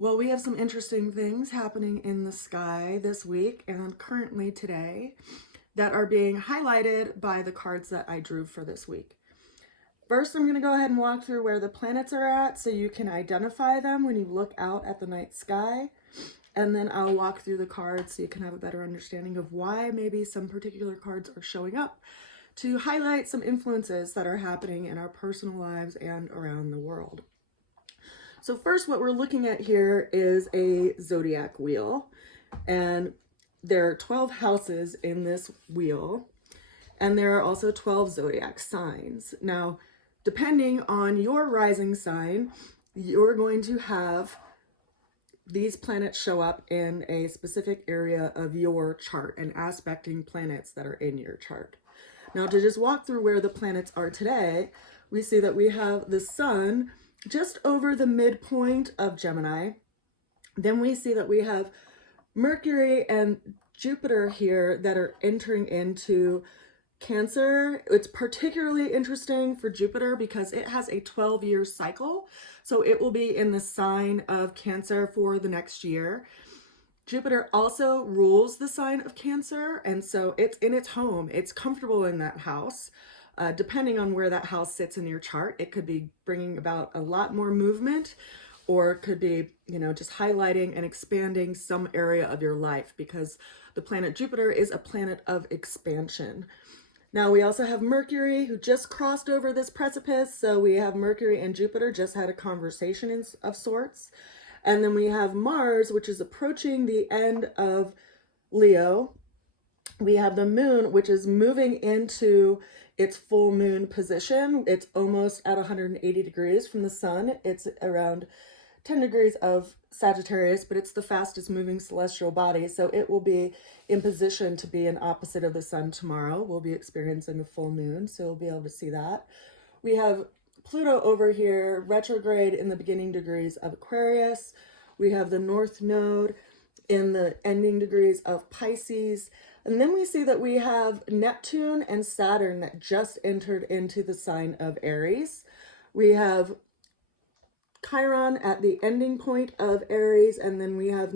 Well, we have some interesting things happening in the sky this week and currently today that are being highlighted by the cards that I drew for this week. First, I'm going to go ahead and walk through where the planets are at so you can identify them when you look out at the night sky. And then I'll walk through the cards so you can have a better understanding of why maybe some particular cards are showing up to highlight some influences that are happening in our personal lives and around the world. So first, what we're looking at here is a zodiac wheel, and there are 12 houses in this wheel, and there are also 12 zodiac signs. Now, depending on your rising sign, you're going to have these planets show up in a specific area of your chart and aspecting planets that are in your chart. Now, to just walk through where the planets are today, we see that we have the sun just over the midpoint of Gemini. Then we see that we have Mercury and Jupiter here that are entering into Cancer. It's particularly interesting for Jupiter because it has a 12-year cycle. So it will be in the sign of Cancer for the next year. Jupiter also rules the sign of Cancer, and so it's in its home. It's comfortable in that house. Depending on where that house sits in your chart, it could be bringing about a lot more movement, or it could be, just highlighting and expanding some area of your life, because the planet Jupiter is a planet of expansion. Now, we also have Mercury, who just crossed over this precipice. So we have Mercury and Jupiter just had a conversation of sorts. And then we have Mars, which is approaching the end of Leo. We have the moon, which is moving into its full moon position. It's almost at 180 degrees from the sun. It's around 10 degrees of Sagittarius, but it's the fastest moving celestial body. So it will be in position to be an opposite of the sun tomorrow. We'll be experiencing a full moon, so we'll be able to see that. We have Pluto over here, retrograde in the beginning degrees of Aquarius. We have the North Node in the ending degrees of Pisces. And then we see that we have Neptune and Saturn that just entered into the sign of Aries. We have Chiron at the ending point of Aries, and then we have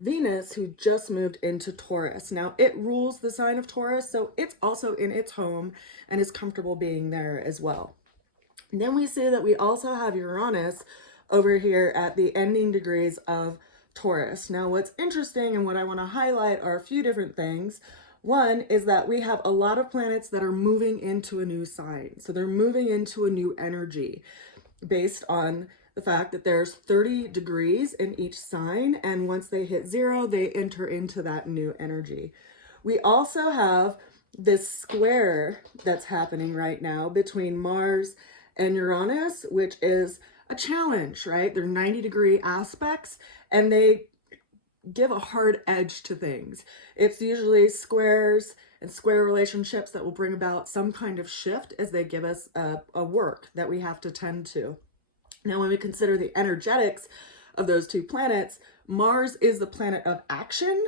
Venus, who just moved into Taurus. Now, it rules the sign of Taurus, so it's also in its home and is comfortable being there as well. And then we see that we also have Uranus over here at the ending degrees of Taurus. Now, what's interesting and what I want to highlight are a few different things. One is that we have a lot of planets that are moving into a new sign. So they're moving into a new energy based on the fact that there's 30 degrees in each sign. And once they hit 0, they enter into that new energy. We also have this square that's happening right now between Mars and Uranus, which is a challenge, right? They're 90-degree aspects, and they give a hard edge to things. It's usually squares and square relationships that will bring about some kind of shift as they give us a work that we have to tend to. Now, when we consider the energetics of those two planets, Mars is the planet of action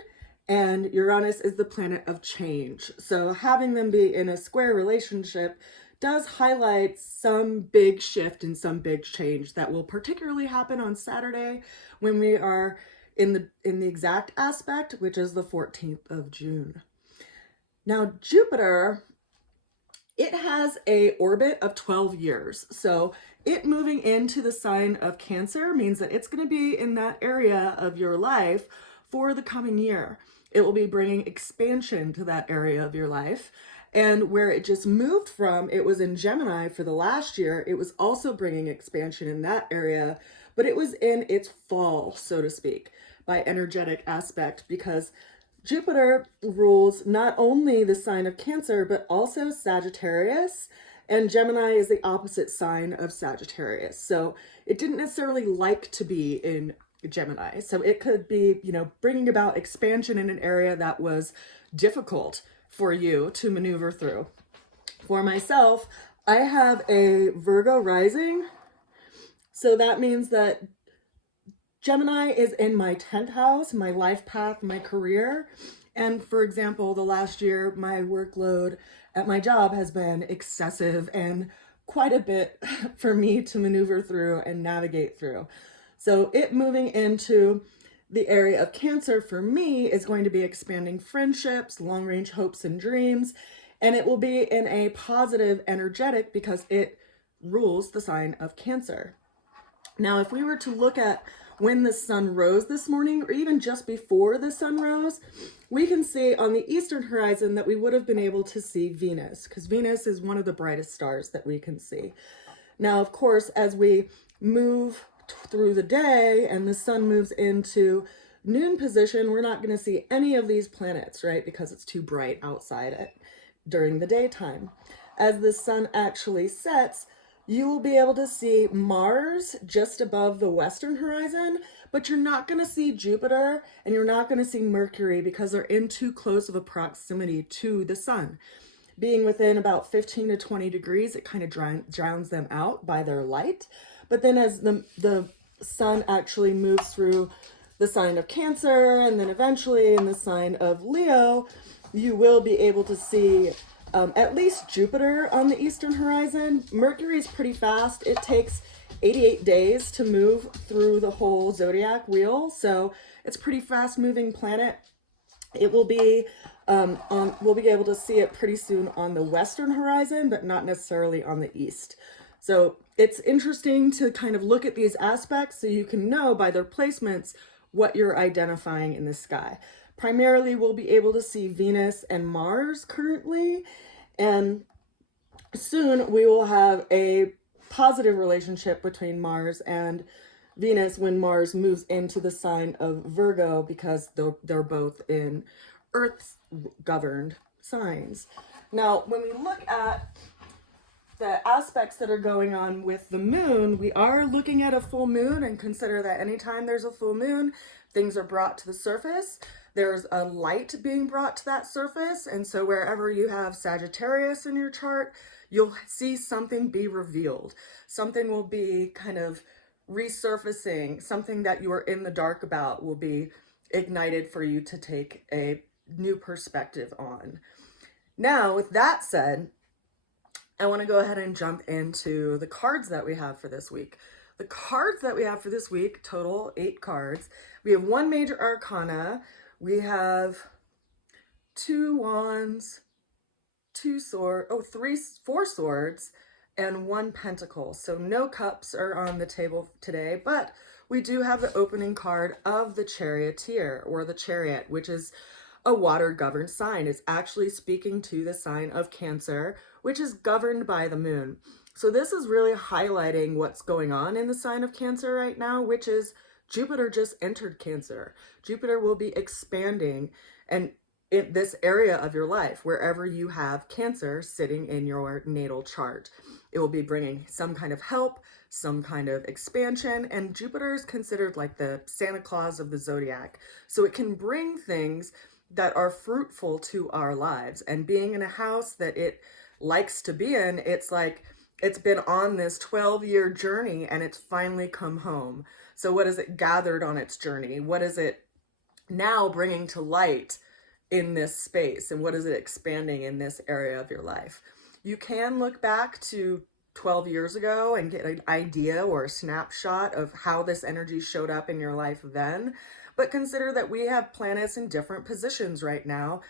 and Uranus is the planet of change. So having them be in a square relationship does highlight some big shift and some big change that will particularly happen on Saturday when we are in the exact aspect, which is the 14th of June. Now, Jupiter, it has a orbit of 12 years. So it moving into the sign of Cancer means that it's going to be in that area of your life for the coming year. It will be bringing expansion to that area of your life. And where it just moved from, it was in Gemini for the last year. It was also bringing expansion in that area, but it was in its fall, so to speak, by energetic aspect, because Jupiter rules not only the sign of Cancer, but also Sagittarius, and Gemini is the opposite sign of Sagittarius. So it didn't necessarily like to be in Gemini. So it could be, bringing about expansion in an area that was difficult for you to maneuver through. For myself, I have a Virgo rising. So that means that Gemini is in my 10th house, my life path, my career. And for example, the last year, my workload at my job has been excessive and quite a bit for me to maneuver through and navigate through. So it moving into the area of Cancer for me is going to be expanding friendships, long-range hopes and dreams, and it will be in a positive energetic because it rules the sign of Cancer. Now, if we were to look at when the sun rose this morning, or even just before the sun rose, we can see on the eastern horizon that we would have been able to see Venus, because Venus is one of the brightest stars that we can see. Now, of course, as we move through the day and the sun moves into noon position, we're not going to see any of these planets, right? Because it's too bright outside during the daytime. As the sun actually sets, you will be able to see Mars just above the western horizon, but you're not going to see Jupiter and you're not going to see Mercury because they're in too close of a proximity to the sun. Being within about 15 to 20 degrees, it kind of drowns them out by their light. But then as the sun actually moves through the sign of Cancer and then eventually in the sign of Leo, you will be able to see at least Jupiter on the eastern horizon. Mercury is pretty fast. It takes 88 days to move through the whole zodiac wheel, so it's a pretty fast moving planet. It will be we'll be able to see it pretty soon on the western horizon, but not necessarily on the east. So it's interesting to kind of look at these aspects so you can know by their placements what you're identifying in the sky. Primarily, we'll be able to see Venus and Mars currently, and soon we will have a positive relationship between Mars and Venus when Mars moves into the sign of Virgo, because they're both in Earth-governed signs. Now, when we look at the aspects that are going on with the moon, we are looking at a full moon, and consider that anytime there's a full moon, things are brought to the surface. There's a light being brought to that surface, and so wherever you have Sagittarius in your chart, you'll see something be revealed. Something will be kind of resurfacing. Something that you were in the dark about will be ignited for you to take a new perspective on. Now, with that said, I want to go ahead and jump into the cards that we have for this week. The cards that we have for this week, total 8 cards. We have 1 major arcana. We have 2 wands, 4 swords, and 1 pentacle. So no cups are on the table today, but we do have the opening card of the charioteer, or the chariot, which is a water-governed sign. It's actually speaking to the sign of Cancer, which is governed by the moon. So this is really highlighting what's going on in the sign of Cancer right now, which is Jupiter just entered Cancer. Jupiter will be expanding and in this area of your life, wherever you have Cancer sitting in your natal chart. It will be bringing some kind of help, some kind of expansion, and Jupiter is considered like the Santa Claus of the zodiac. So it can bring things that are fruitful to our lives. And being in a house that it likes to be in, it's like it's been on this 12-year journey and it's finally come home. So what has it gathered on its journey? What is it now bringing to light in this space? And what is it expanding in this area of your life? You can look back to 12 years ago and get an idea or a snapshot of how this energy showed up in your life then. But consider that we have planets in different positions right now,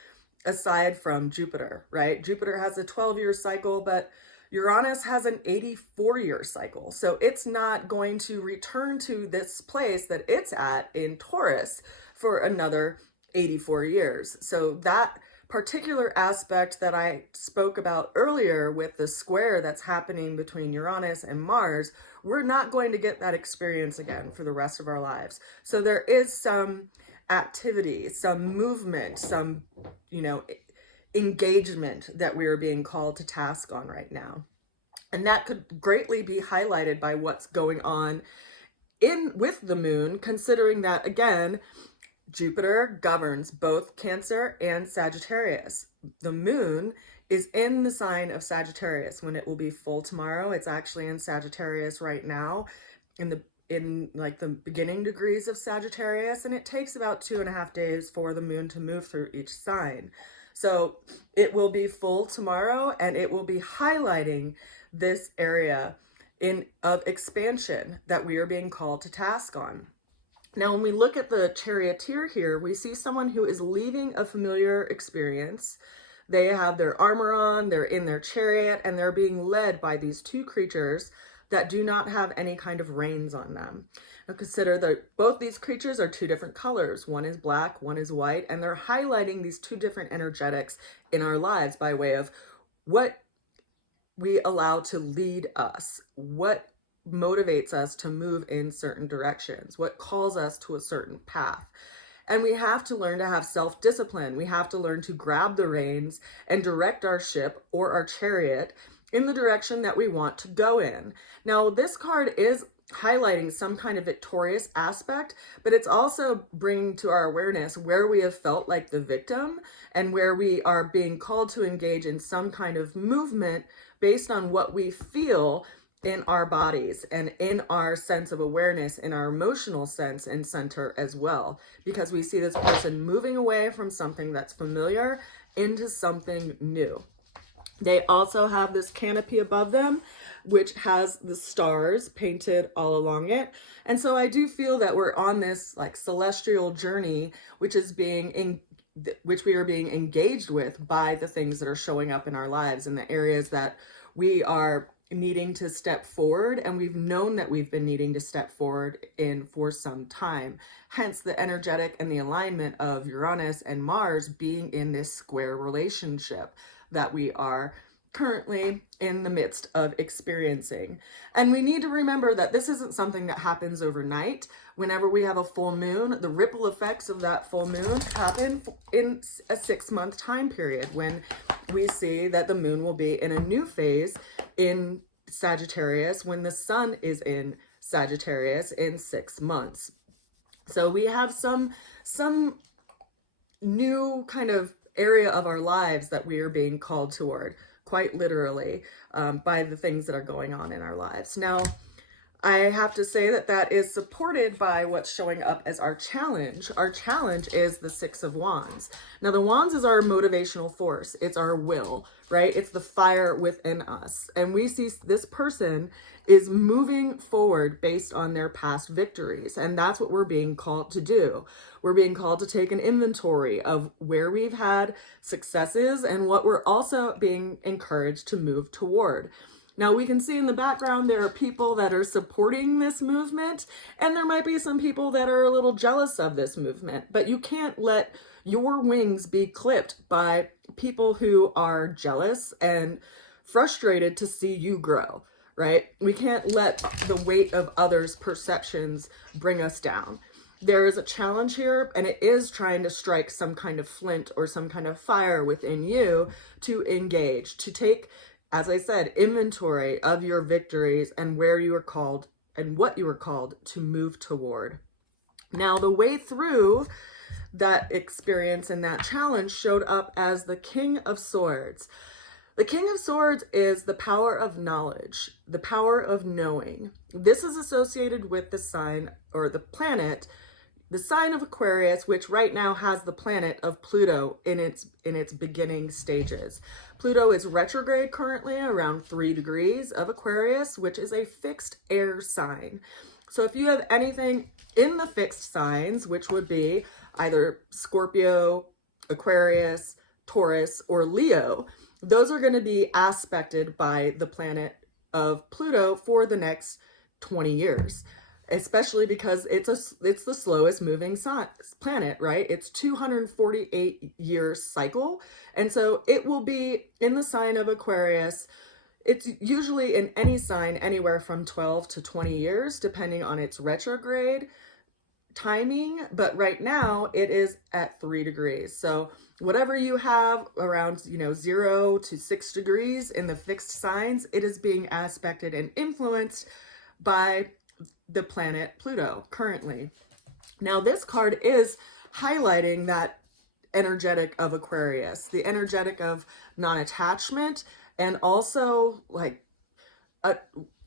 aside from Jupiter, right? Jupiter has a 12-year cycle, but Uranus has an 84-year cycle. So it's not going to return to this place that it's at in Taurus for another 84 years. So that particular aspect that I spoke about earlier with the square that's happening between Uranus and Mars, we're not going to get that experience again for the rest of our lives. So there is some activity, some movement, some, engagement that we are being called to task on right now. And that could greatly be highlighted by what's going on with the moon, considering that, again, Jupiter governs both Cancer and Sagittarius. The moon is in the sign of Sagittarius when it will be full tomorrow. It's actually in Sagittarius right now, in like the beginning degrees of Sagittarius, and it takes about 2.5 days for the moon to move through each sign. So it will be full tomorrow, and it will be highlighting this area of expansion that we are being called to task on. Now, when we look at the charioteer here, we see someone who is leaving a familiar experience. They have their armor on, they're in their chariot, and they're being led by these two creatures that do not have any kind of reins on them. Now consider that both these creatures are two different colors. One is black, one is white, and they're highlighting these two different energetics in our lives by way of what we allow to lead us, what motivates us to move in certain directions, what calls us to a certain path. And we have to learn to have self-discipline. We have to learn to grab the reins and direct our ship or our chariot in the direction that we want to go in. Now, this card is highlighting some kind of victorious aspect, but it's also bringing to our awareness where we have felt like the victim and where we are being called to engage in some kind of movement based on what we feel in our bodies and in our sense of awareness, in our emotional sense and center as well, because we see this person moving away from something that's familiar into something new. They also have this canopy above them, which has the stars painted all along it. And so I do feel that we're on this like celestial journey, which we are being engaged with by the things that are showing up in our lives and the areas that we are needing to step forward, and we've known that we've been needing to step forward in for some time. Hence the energetic and the alignment of Uranus and Mars being in this square relationship that we are currently in the midst of experiencing. And we need to remember that this isn't something that happens overnight. Whenever we have a full moon, the ripple effects of that full moon happen in a 6-month time period when we see that the moon will be in a new phase in Sagittarius when the sun is in Sagittarius in 6 months. So we have some new kind of area of our lives that we are being called toward, quite literally, by the things that are going on in our lives. Now, I have to say that that is supported by what's showing up as our challenge. Our challenge is the Six of Wands. Now, the Wands is our motivational force. It's our will, right? It's the fire within us. And we see this person is moving forward based on their past victories. And that's what we're being called to do. We're being called to take an inventory of where we've had successes and what we're also being encouraged to move toward. Now, we can see in the background there are people that are supporting this movement, and there might be some people that are a little jealous of this movement, but you can't let your wings be clipped by people who are jealous and frustrated to see you grow, right? We can't let the weight of others' perceptions bring us down. There is a challenge here, and it is trying to strike some kind of flint or some kind of fire within you to engage, to take, as I said, inventory of your victories and where you are called and what you are called to move toward. Now, the way through that experience and that challenge showed up as the King of Swords. The King of Swords is the power of knowledge, the power of knowing. This is associated with the sign or the planet, the sign of Aquarius, which right now has the planet of Pluto in its beginning stages. Pluto is retrograde currently around 3 degrees of Aquarius, which is a fixed air sign. So if you have anything in the fixed signs, which would be either Scorpio, Aquarius, Taurus, or Leo, those are going to be aspected by the planet of Pluto for the next 20 years. Especially because it's the slowest moving planet, right? It's 248 year cycle. And so it will be in the sign of Aquarius. It's usually in any sign anywhere from 12 to 20 years, depending on its retrograde timing. But right now it is at 3 degrees. So whatever you have around, 0 to 6 degrees in the fixed signs, it is being aspected and influenced by the planet Pluto currently. Now, this card is highlighting that energetic of Aquarius, the energetic of non-attachment, and also like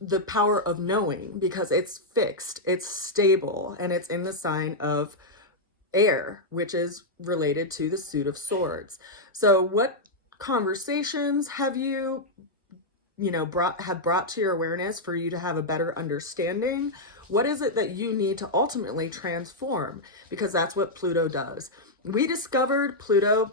the power of knowing, because it's fixed, it's stable, and it's in the sign of air, which is related to the suit of swords. So what conversations have you have brought to your awareness for you to have a better understanding? What is it that you need to ultimately transform? Because that's what Pluto does. We discovered Pluto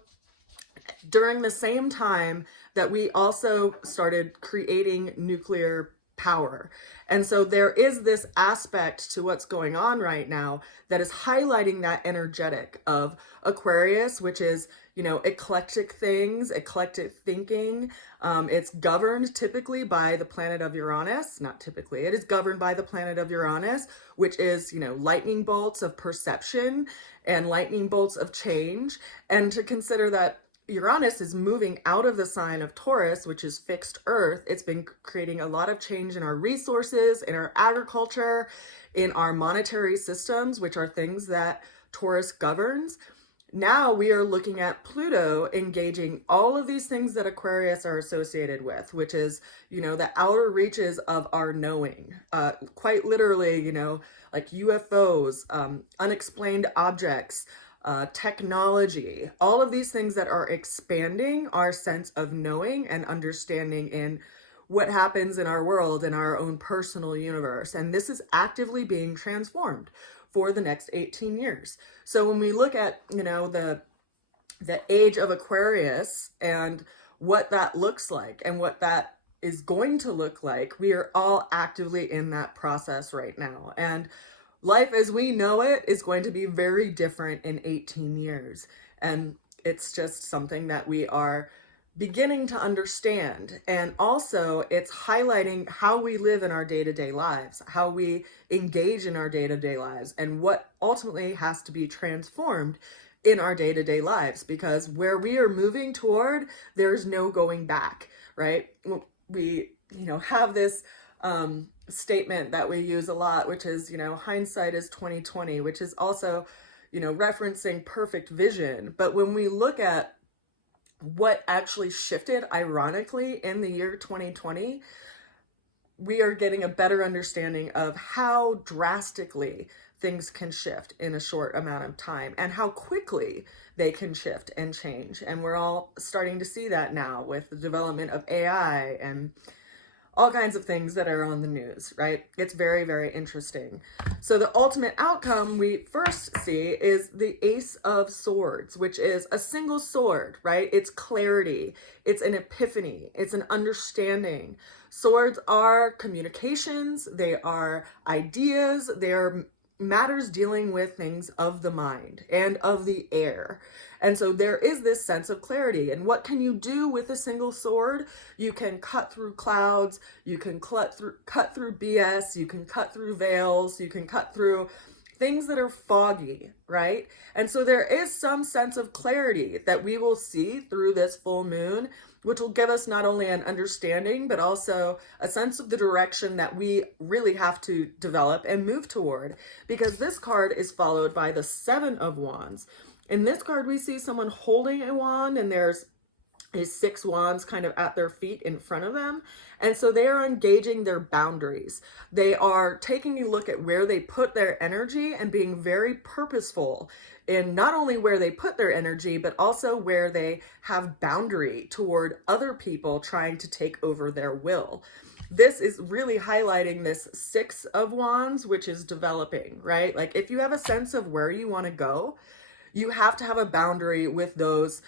during the same time that we also started creating nuclear power. And so there is this aspect to what's going on right now that is highlighting that energetic of Aquarius, which is, eclectic things, eclectic thinking. It's governed typically by the planet of Uranus, not typically, it is governed by the planet of Uranus, which is, lightning bolts of perception and lightning bolts of change. And to consider that Uranus is moving out of the sign of Taurus, which is fixed earth. It's been creating a lot of change in our resources, in our agriculture, in our monetary systems, which are things that Taurus governs. Now we are looking at Pluto engaging all of these things that Aquarius are associated with, which is, the outer reaches of our knowing. Quite literally, like UFOs, unexplained objects, technology, all of these things that are expanding our sense of knowing and understanding in what happens in our world, in our own personal universe. And this is actively being transformed for the next 18 years. So when we look at, the age of Aquarius and what that looks like and what that is going to look like, we are all actively in that process right now. And life as we know it is going to be very different in 18 years. And it's just something that we are beginning to understand. And also it's highlighting how we live in our day-to-day lives, how we engage in our day-to-day lives, and what ultimately has to be transformed in our day-to-day lives, because where we are moving toward, there's no going back, right? We, have this statement that we use a lot, which is, hindsight is 2020, which is also, referencing perfect vision. But when we look at what actually shifted, ironically, in the year 2020, we are getting a better understanding of how drastically things can shift in a short amount of time and how quickly they can shift and change. And we're all starting to see that now with the development of AI and all kinds of things that are on the news, right? It's very, very interesting. So the ultimate outcome we first see is the Ace of Swords, which is a single sword, right? It's clarity, it's an epiphany, it's an understanding. Swords are communications, they are ideas, they are matters dealing with things of the mind and of the air. And so there is this sense of clarity. And what can you do with a single sword? You can cut through clouds, you can cut through BS, you can cut through veils, you can cut through things that are foggy, right? And so there is some sense of clarity that we will see through this full moon, which will give us not only an understanding, but also a sense of the direction that we really have to develop and move toward. Because this card is followed by the Seven of Wands. In this card, we see someone holding a wand, and there's 6 wands kind of at their feet in front of them. And so they are engaging their boundaries. They are taking a look at where they put their energy and being very purposeful in not only where they put their energy, but also where they have boundary toward other people trying to take over their will. This is really highlighting this 6 of Wands, which is developing, right? Like if you have a sense of where you want to go, you have to have a boundary with those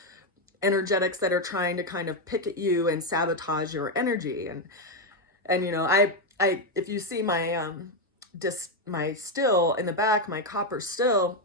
energetics that are trying to kind of pick at you and sabotage your energy. And I if you see my my still in the back, my copper still,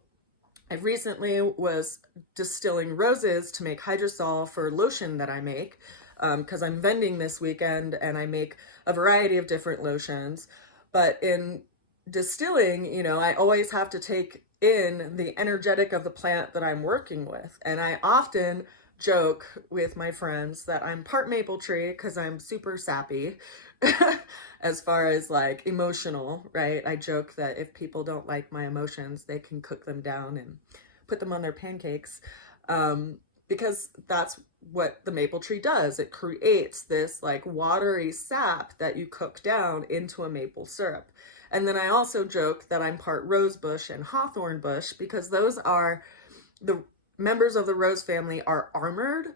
I recently was distilling roses to make hydrosol for lotion that I make, because I'm vending this weekend and I make a variety of different lotions. But in distilling, I always have to take in the energetic of the plant that I'm working with. And I often joke with my friends that I'm part maple tree because I'm super sappy as far as like emotional, right? I joke that if people don't like my emotions, they can cook them down and put them on their pancakes, because that's what the maple tree does. It creates this like watery sap that you cook down into a maple syrup. And then I also joke that I'm part rose bush and hawthorn bush because those are the members of the rose family are armored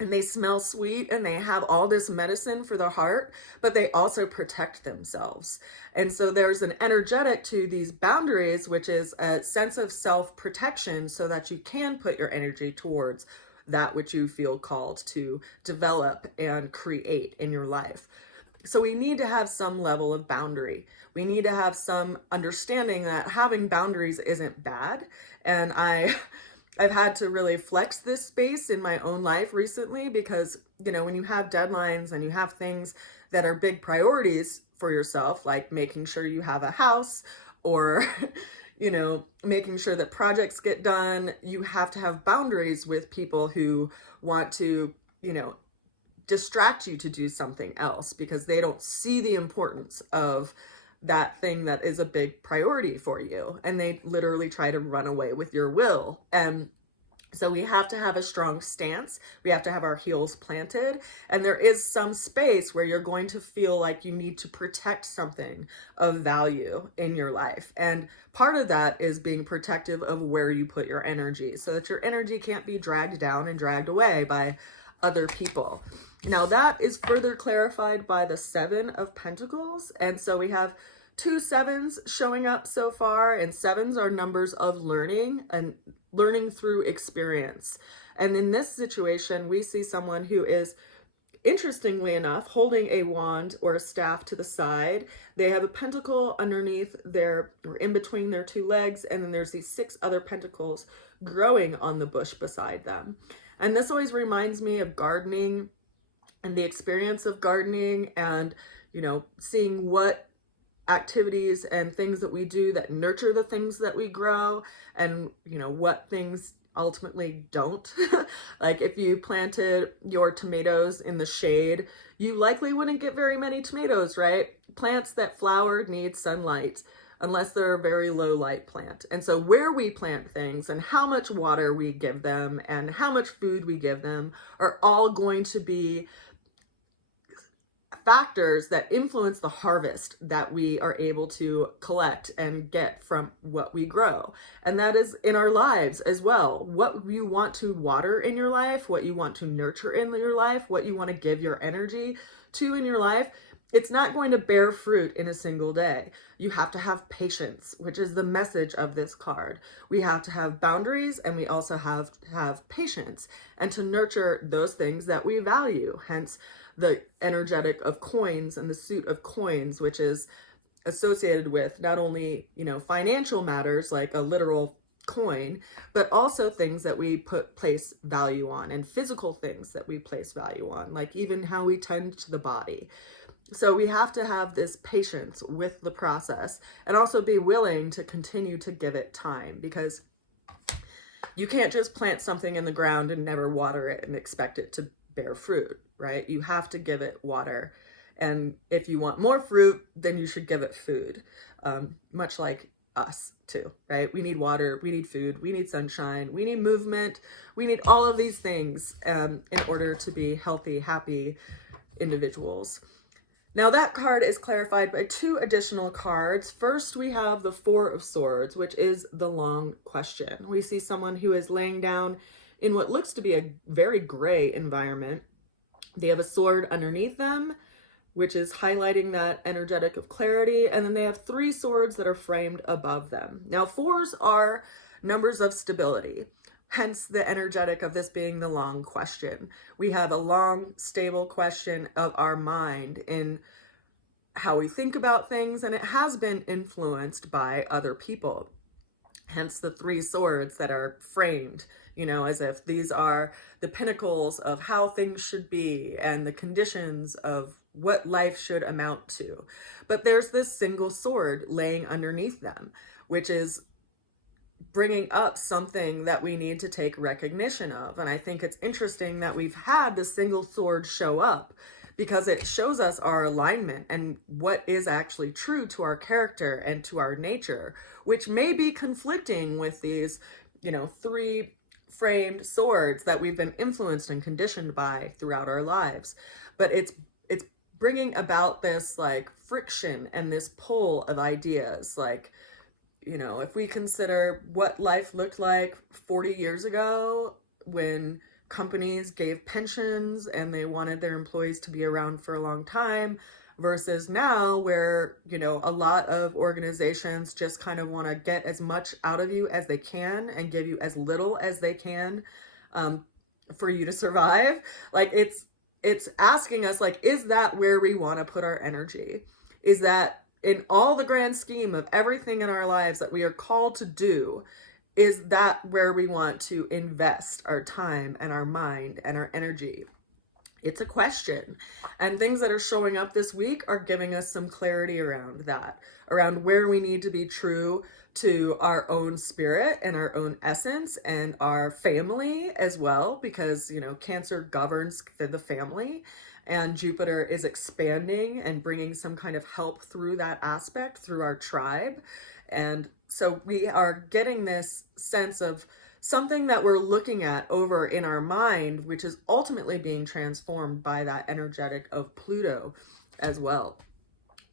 and they smell sweet and they have all this medicine for the heart, but they also protect themselves. And so there's an energetic to these boundaries, which is a sense of self-protection so that you can put your energy towards that which you feel called to develop and create in your life. So we need to have some level of boundary. We need to have some understanding that having boundaries isn't bad. And I've had to really flex this space in my own life recently because, you know, when you have deadlines and you have things that are big priorities for yourself, like making sure you have a house or, you know, making sure that projects get done, you have to have boundaries with people who want to, you know, distract you to do something else because they don't see the importance of that thing that is a big priority for you, and they literally try to run away with your will. And so we have to have a strong stance. We have to have our heels planted, and there is some space where you're going to feel like you need to protect something of value in your life. And part of that is being protective of where you put your energy so that your energy can't be dragged down and dragged away by other people. Now that is further clarified by the 7 of Pentacles. And so we have 2 sevens showing up so far, and 7s are numbers of learning and learning through experience. And in this situation, we see someone who is, interestingly enough, holding a wand or a staff to the side. They have a pentacle underneath their, or in between their 2 legs, and then there's these 6 other pentacles growing on the bush beside them. And this always reminds me of gardening and the experience of gardening, and, you know, seeing what activities and things that we do that nurture the things that we grow, and, you know, what things ultimately don't. Like if you planted your tomatoes in the shade, you likely wouldn't get very many tomatoes, right? Plants that flower need sunlight, unless they're a very low light plant. And so where we plant things and how much water we give them and how much food we give them are all going to be factors that influence the harvest that we are able to collect and get from what we grow. And that is in our lives as well. What you want to water in your life, what you want to nurture in your life, what you want to give your energy to in your life, it's not going to bear fruit in a single day. You have to have patience, which is the message of this card. We have to have boundaries, and we also have to have patience and to nurture those things that we value. Hence the energetic of coins and the suit of coins, which is associated with not only, you know, financial matters like a literal coin, but also things that we place value on, and physical things that we place value on, like even how we tend to the body. So we have to have this patience with the process, and also be willing to continue to give it time, because you can't just plant something in the ground and never water it and expect it to bear fruit, right? You have to give it water. And if you want more fruit, then you should give it food. Much like us too, right? We need water, we need food, we need sunshine, we need movement, we need all of these things in order to be healthy, happy individuals. Now that card is clarified by 2 additional cards. First, we have the 4 of Swords, which is the long question. We see someone who is laying down in what looks to be a very gray environment. They have a sword underneath them, which is highlighting that energetic of clarity. And then they have 3 swords that are framed above them. Now, 4s are numbers of stability, hence the energetic of this being the long question. We have a long, stable question of our mind in how we think about things, and it has been influenced by other people. Hence the 3 swords that are framed, you know, as if these are the pinnacles of how things should be and the conditions of what life should amount to. But there's this single sword laying underneath them, which is bringing up something that we need to take recognition of. And I think it's interesting that we've had the single sword show up, because it shows us our alignment and what is actually true to our character and to our nature, which may be conflicting with these, you know, 3 framed swords that we've been influenced and conditioned by throughout our lives. But it's bringing about this like friction and this pull of ideas. Like, you know, if we consider what life looked like 40 years ago when companies gave pensions and they wanted their employees to be around for a long time, versus now where, you know, a lot of organizations just kind of want to get as much out of you as they can and give you as little as they can for you to survive. Like it's asking us, like, is that where we want to put our energy? Is that in all the grand scheme of everything in our lives that we are called to do, is that where we want to invest our time and our mind and our energy? It's a question. And things that are showing up this week are giving us some clarity around that, around where we need to be true to our own spirit and our own essence and our family as well, because, you know, Cancer governs the family, and Jupiter is expanding and bringing some kind of help through that aspect, through our tribe. And so we are getting this sense of something that we're looking at over in our mind, which is ultimately being transformed by that energetic of Pluto as well.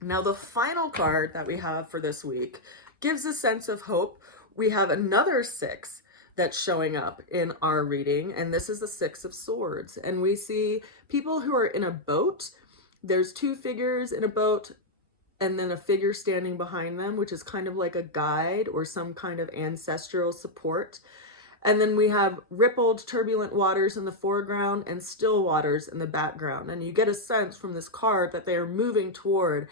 Now, the final card that we have for this week gives a sense of hope. We have another 6 that's showing up in our reading, and this is the 6 of Swords. And we see people who are in a boat. There's 2 figures in a boat, and then a figure standing behind them, which is kind of like a guide or some kind of ancestral support. And then we have rippled, turbulent waters in the foreground and still waters in the background. And you get a sense from this card that they are moving toward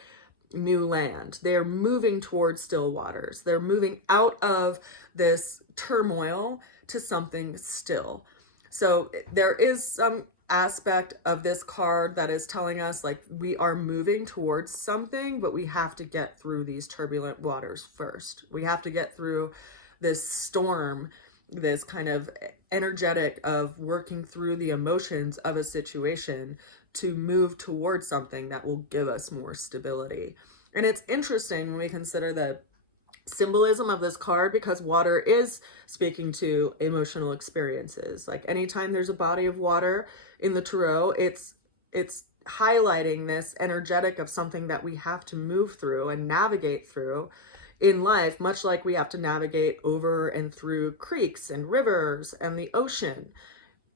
new land. They are moving towards still waters. They're moving out of this turmoil to something still. So there is some aspect of this card that is telling us, like, we are moving towards something, but we have to get through these turbulent waters first. We have to get through this storm, this kind of energetic of working through the emotions of a situation to move towards something that will give us more stability. And it's interesting when we consider the symbolism of this card, because water is speaking to emotional experiences. Like anytime there's a body of water in the tarot, it's highlighting this energetic of something that we have to move through and navigate through in life, much like we have to navigate over and through creeks and rivers and the ocean.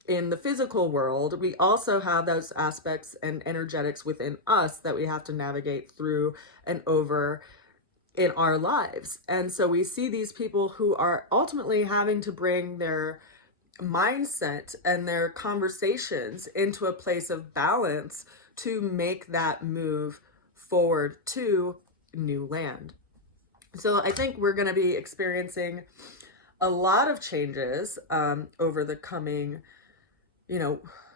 In the physical world, we also have those aspects and energetics within us that we have to navigate through and over in our lives. And so we see these people who are ultimately having to bring their mindset and their conversations into a place of balance to make that move forward to new land. So I think we're going to be experiencing a lot of changes over the coming,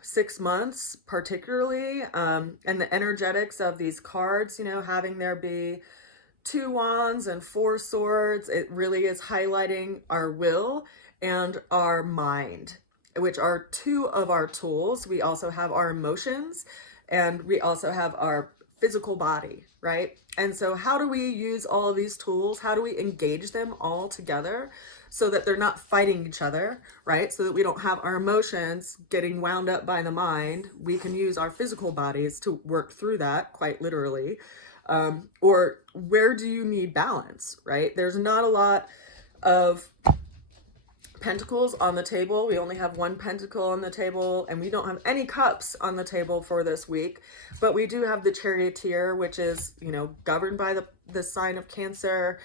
6 months, particularly, and the energetics of these cards, having there be 2 wands and 4 swords. It really is highlighting our will and our mind, which are 2 of our tools. We also have our emotions, and we also have our physical body, right? And so how do we use all of these tools? How do we engage them all together so that they're not fighting each other, right? So that we don't have our emotions getting wound up by the mind. We can use our physical bodies to work through that, quite literally. Or where do you need balance, right? There's not a lot of pentacles on the table. We only have 1 pentacle on the table, and we don't have any cups on the table for this week, but we do have the Charioteer, which is, governed by the sign of Cancer,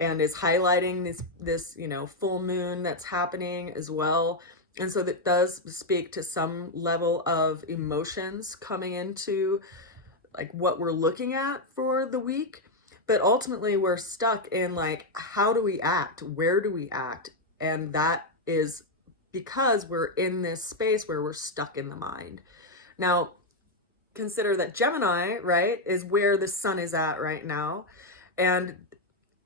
and is highlighting this full moon that's happening as well. And so that does speak to some level of emotions coming into like what we're looking at for the week. But ultimately we're stuck in like, how do we act? Where do we act? And that is because we're in this space where we're stuck in the mind. Now, consider that Gemini, right, is where the sun is at right now. And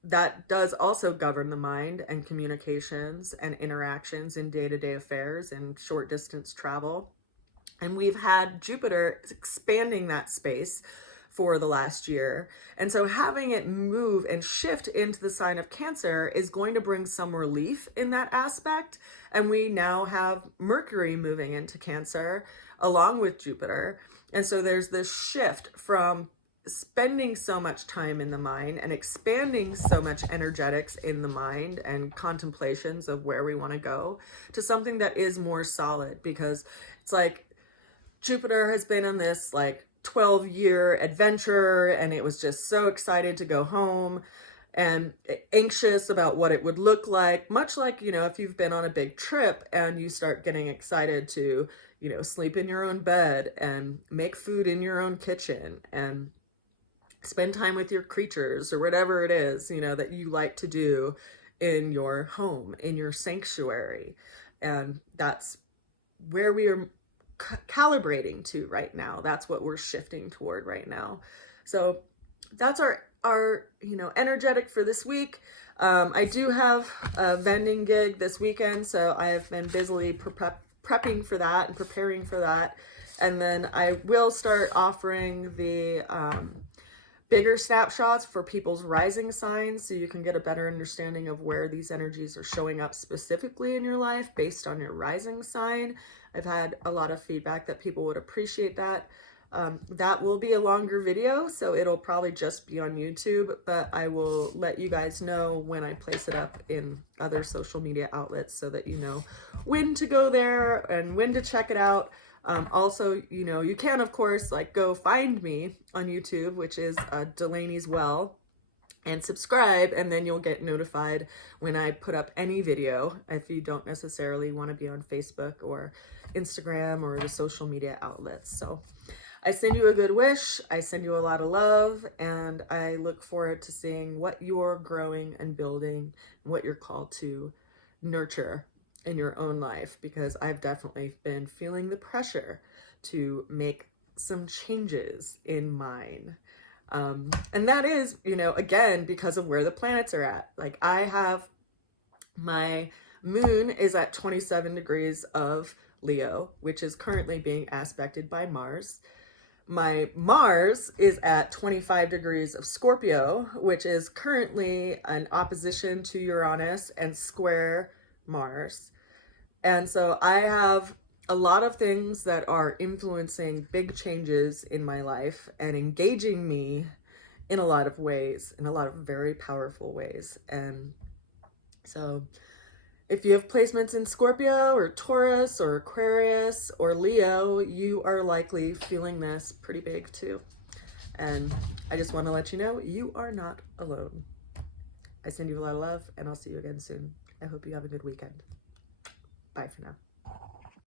that does also govern the mind and communications and interactions in day-to-day affairs and short distance travel. And we've had Jupiter expanding that space for the last year. And so having it move and shift into the sign of Cancer is going to bring some relief in that aspect. And we now have Mercury moving into Cancer along with Jupiter. And so there's this shift from spending so much time in the mind and expanding so much energetics in the mind and contemplations of where we want to go to something that is more solid, because it's like Jupiter has been on this like 12-year adventure, and it was just so excited to go home and anxious about what it would look like, much like, you know, if you've been on a big trip and you start getting excited to, you know, sleep in your own bed and make food in your own kitchen and spend time with your creatures or whatever it is, you know, that you like to do in your home, in your sanctuary. And that's where we are calibrating to right now. That's what we're shifting toward right now. So that's our you know, energetic for this week. I do have a vending gig this weekend, so I have been busily prepping for that and preparing for that. And then I will start offering the bigger snapshots for people's rising signs, so you can get a better understanding of where these energies are showing up specifically in your life based on your rising sign. I've had a lot of feedback that people would appreciate that. That will be a longer video, so it'll probably just be on YouTube, but I will let you guys know when I place it up in other social media outlets so that you know when to go there and when to check it out. Also, you know, you can, of course, like go find me on YouTube, which is Delaney's Well, and subscribe, and then you'll get notified when I put up any video if you don't necessarily want to be on Facebook or Instagram or the social media outlets. So I send you a good wish, I send you a lot of love, and I look forward to seeing what you're growing and building, and what you're called to nurture in your own life, because I've definitely been feeling the pressure to make some changes in mine. And that is, you know, again, because of where the planets are at. Like, I have my moon is at 27 degrees of Leo, which is currently being aspected by Mars. My Mars is at 25 degrees of Scorpio, which is currently an opposition to Uranus and square Mars. And so I have a lot of things that are influencing big changes in my life and engaging me in a lot of ways, in a lot of very powerful ways. And so if you have placements in Scorpio or Taurus or Aquarius or Leo, you are likely feeling this pretty big too. And I just want to let you know, you are not alone. I send you a lot of love, and I'll see you again soon. I hope you have a good weekend. Bye for now.